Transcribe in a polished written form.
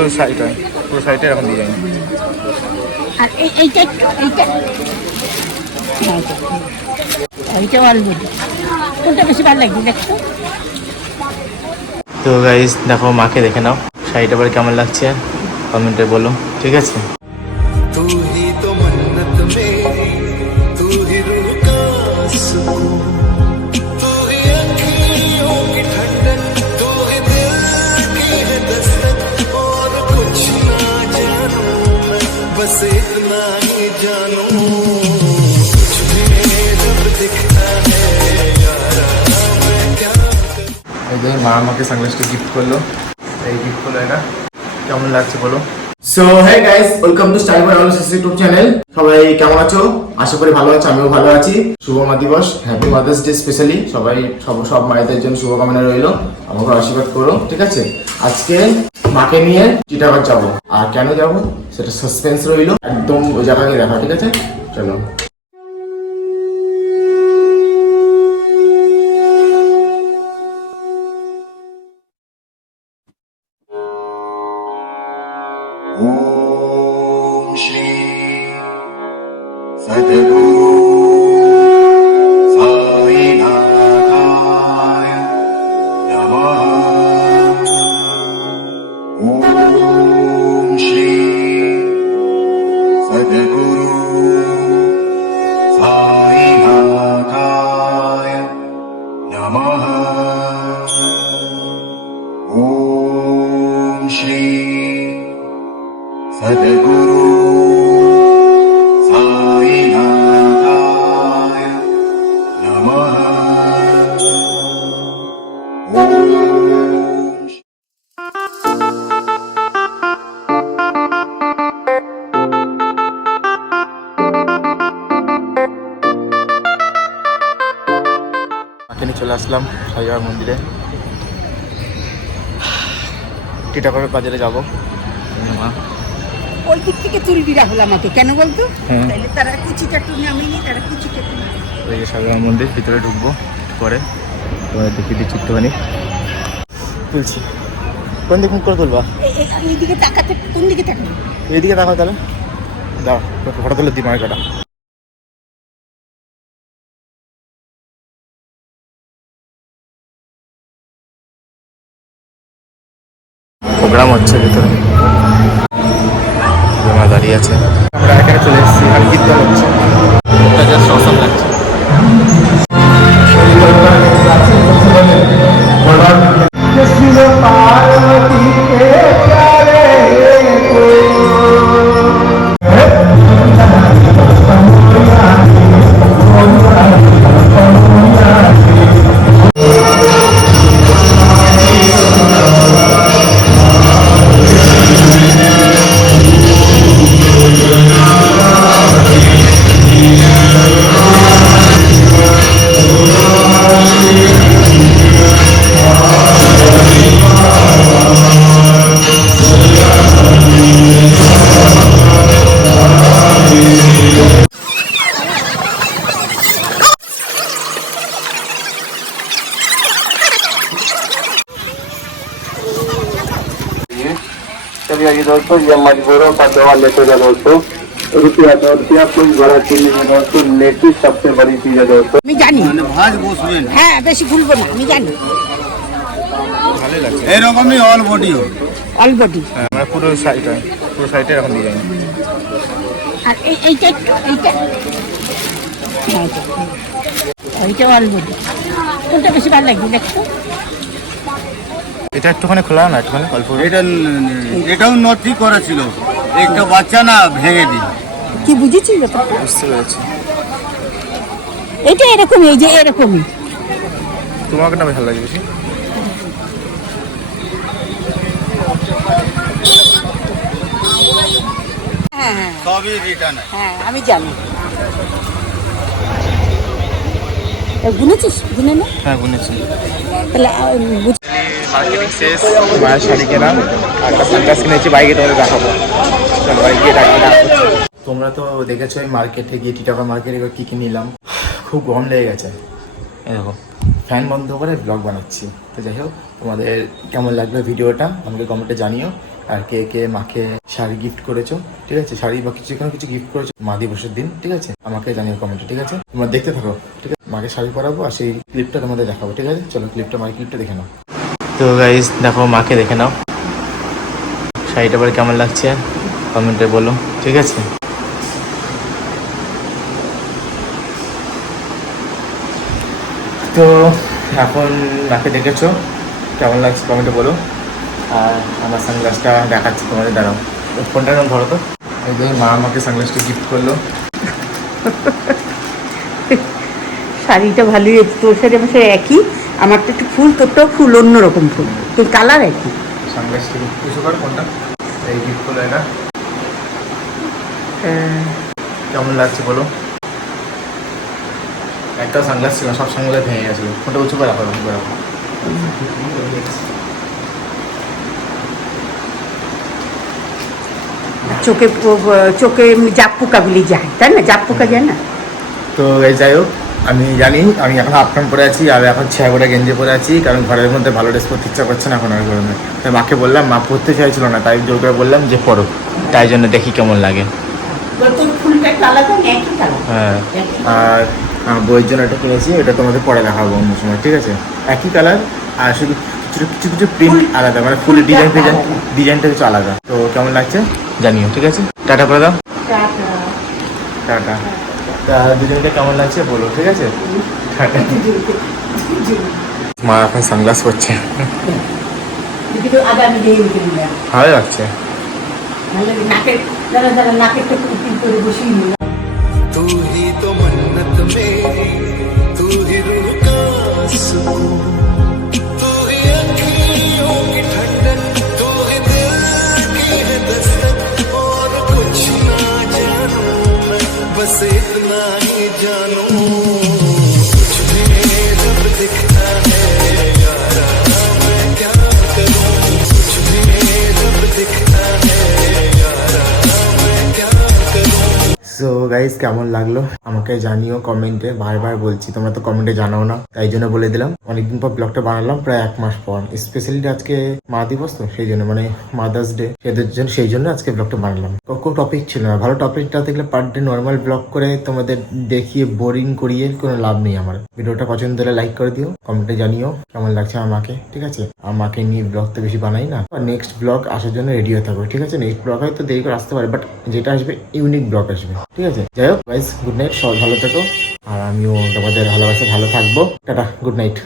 পুরো সাইডটা এরকম ডিজাইন। আর এইটা এইটা অলরেডি কোনটা বেশি ভালো লাগবে দেখো। তো গাইস দেখো, মাকে দেখে নাও শাড়িটা পরে কেমন লাগছে কমেন্টে বলো, ঠিক আছে? तू ही तो मन्नत मेरी, तू ही रूह का सुकून, तू ही अखियों की ठंडक, तू ही दिल की है दस्तक, और कुछ ना जानू मैं, बस इतना ही जानू कुछ भी जब दिखता है यारा मैं क्या करूं। এই যে মা আমাকে সানগ্লাসটা গিফট করলো, এই গিফট করলো, এটা কেমন লাগছে বলো? So hey guys, welcome to style by অলস ইউটিউব চ্যানেল। সবাই কেমন আছো? আশা করি ভালো আছো, আমিও ভালো আছি। শুভ মা দিবস, হ্যাপি মাদার্স ডে স্পেশালি। সবাই সব মায়েদের জন্য শুভকামনা রইলো, আমাকে আশীর্বাদ করো, ঠিক আছে? আজকে মাকে নিয়ে চিটাগং যাবো, আর কেন যাবো সেটা সাসপেন্স রইলো, একদম ওই জায়গায় দেখা, ঠিক আছে? চলো। ओम श्री सद्गुरु साईनाथाय नमः। ओम श्री सद्गुरु साईनाथाय नमः। ओम श्री सद्गुरु साईनाथाय नमः। মাকে নিয়ে চলে আসলাম সাইবাবা মন্দিরে, টিটাগড়ের বাজারে যাবো। মা ওই দিক থেকে তুলবি রাহুল আমাকে, কেন বলতো? তাহলে তারা কুচিটা একটু নামিয়ে নিই, তারা কুচিটা একটু ওই যে সাইবাবা মন্দির, ভিতরে ঢুকবো পরে, তোমাদের দেখিয়ে দিচ্ছি একটুখানি। তুলছি, কোন দিক মুখ করে তুলবা? এইদিকে তাকাতে, কোন দিকে তাকাবি? এইদিকে তাকাও তাহলে, দাও ফটো তুলে দিই মায়ের কটা। প্রোগ্রাম হচ্ছে ভিতরে, মা দাঁড়িয়ে আছে। আমরা এখানে চলে এসেছি, এখানে কীর্তন হচ্ছে, এটা জাস্ট অসাম লাগছে। चलिए दोस्तों, ये मजबूरों का दवा लेते जाओ दोस्तों। रुपया 2 रुपया कोई बड़ा चीज नहीं है दोस्तों, लेती सबसे बड़ी चीज है दोस्तों। আমি জানি, ভাজ বসবেন, হ্যাঁ বেশি ভুলবো না, আমি জানি। ভালোই লাগছে, এরকমই অল বডিও, অলবডি। আমরা পুরো সাইডটা এরকম ডিজাইন। আর এইটা এইটা অলবডি কোনটা বেশি ভালো লাগবে দেখো। এটা একটুখানি খোলা না, একটুখানি অল্প। এটাও নথি করা ছিল, একটা বাচ্চা না ভেঙে দিল। কি বুঝেছি ব্যাপারটা? বুঝতে পেরেছি। এটা এরকমই, এই যে এরকমই। তোমাকে না ভালো লাগে বেশি? হ্যাঁ হ্যাঁ সবই রিটার্ন। হ্যাঁ আমি জানি। গুনেছিস? গুনে না? হ্যাঁ গুনেছি। তাহলে মার্কেটিং শেষ, মায়ের শাড়ি কেনা আর একটা সানগ্লাস কিনেছি, বাইকে তোমাদের দেখাবো। চলো বাইক গিয়ে দেখাবো। তোমরা তো দেখেছো এই মার্কেটে গিয়ে, টিটাগড় মার্কেটে কী কী নিলাম। খুব গরম লেগে গেছে, এই দেখো ফ্যান বন্ধ করে ব্লগ বানাচ্ছি। তো যাই হোক, তোমাদের কেমন লাগবে ভিডিওটা আমাকে কমেন্টে জানিও। আর কে কে মাকে শাড়ি গিফট করেছো, ঠিক আছে, শাড়ি বা কিছু কোনো কিছু গিফট করেছো মা দিবসের দিন, ঠিক আছে, আমাকে জানিও কমেন্টে, ঠিক আছে। তোমরা দেখতে থাকো, ঠিক আছে, মাকে শাড়ি পরাবো আর সেই ক্লিপটা তোমাদের দেখাবো, ঠিক আছে। চলো মায়ের ক্লিপটা দেখে নাও। তো গাইস দেখো মাকে দেখে নাও, শাড়িটা পরে কেমন লাগছে কমেন্টে বলো, ঠিক আছে। তো এখন মাকে দেখেছো কেমন লাগছে কমেন্টে বলো। আর আমার সানগ্লাসটা দেখাচ্ছি তোমাদের, দাঁড়াও ফোনটা কেমন ধরো তো। এই যে মা আমাকে সানগ্লাসটা গিফট করলো। শাড়িটা ভালোই, তোর সাথে আমার সাথে একই, আমারটা একটু ফুল, তোরটাও ফুল, অন্যরকম ফুল, তোর কালার একই। সানগ্লাসটা কিছু কর কোনটা, এই গিফট করলো এটা, কেমন লাগছে বলো। একটা সানগ্লাস ছিল, সব সানগ্লাস ভেঙে গেছিলো, ফোনটা উঁচু করে রাখো, উঁচু করে রাখো। চোখে চোখে এমনি জাপ পোকাগুলি যায়, তাই না, জাপ পোকা যায় না। তো এই যাই হোক, আমি জানি আমি এখন হাফ পরে আছি আর এখন ছেঁড়া করে গেঞ্জি পরে আছি, কারণ ঘরের মধ্যে ভালো ড্রেস পরতে ইচ্ছা করছে না এখন আর গরমে। তাই মাকে বললাম, মা পরতে চাইছিল না, তাই জোর করে বললাম যে পরো, তাই জন্য দেখি কেমন লাগে। তোর ফুলটা একটু আলাদা না, একই কালার। হ্যাঁ, আর বইয়ের জন্য এটা কিনেছি, এটা তোমাদের পরে দেখাবো অন্য সময়, ঠিক আছে। একই কালার আর শুধু কিছু কিছু প্রিন্ট আলাদা, মানে ফুলের ডিজাইনটা কিছু আলাদা। তো কেমন লাগছে জানিও, ঠিক আছে। টাটা করে দাও, টাটা। তা দুজনকে কেমন লাগছে বলো, ঠিক আছে, টাটা। মা এখন সানগ্লাস পরছে, ভালো লাগছে। तू ही तो मन्नत मेरी, तू ही रूह का सुकून, तू ही अखियों की ठंडक, तू ही दिल की है दस्तक, और कुछ ना जानू मैं, बस इतना ही जानू, कुछ भी जब दिखता है यारा मैं क्या करूं, कुछ भी जब दिखता है यारा मैं क्या करूं। সো গাইস কেমন লাগলো আমাকে জানিও কমেন্টে, বারবার বলছি তোমরা তো কমেন্টে জানাও না, তাই জন্য বলে দিলাম। অনেকদিন পর ব্লগটা বানালাম, প্রায় 1 মাস পর, স্পেশালি আজকে মা দিবস তো সেই জন্য, মানে মাদার্স ডে, সেই জন্য আজকে ব্লগটা বানালাম। কোনো টপিক ছিল না, ভালো টপিকটা দেখলে পার ডে নর্মাল ব্লগ করে তোমাদের দেখিয়ে বোরিং করিয়ে কোনো লাভ নেই আমার। ভিডিওটা পছন্দ হলে লাইক করে দিও, কমেন্টে জানিও কেমন লাগছে আমাকে, ঠিক আছে। আমাকে নিয়ে ব্লগ তো বেশি বানাই না, নেক্সট ব্লগ আসার জন্য রেডি হয়ে থাকো, ঠিক আছে। নেক্সট ব্লগ হয়তো দেরি করে আসতে পারে, বাট যেটা আসবে ইউনিক ব্লগ আসবে, ঠিক আছে। যাই হোক গাইস, গুড নাইট, সবাই ভালো থেকো আর আমিও তোমাদের ভালোবাসে ভালো থাকবো। Tata, good night.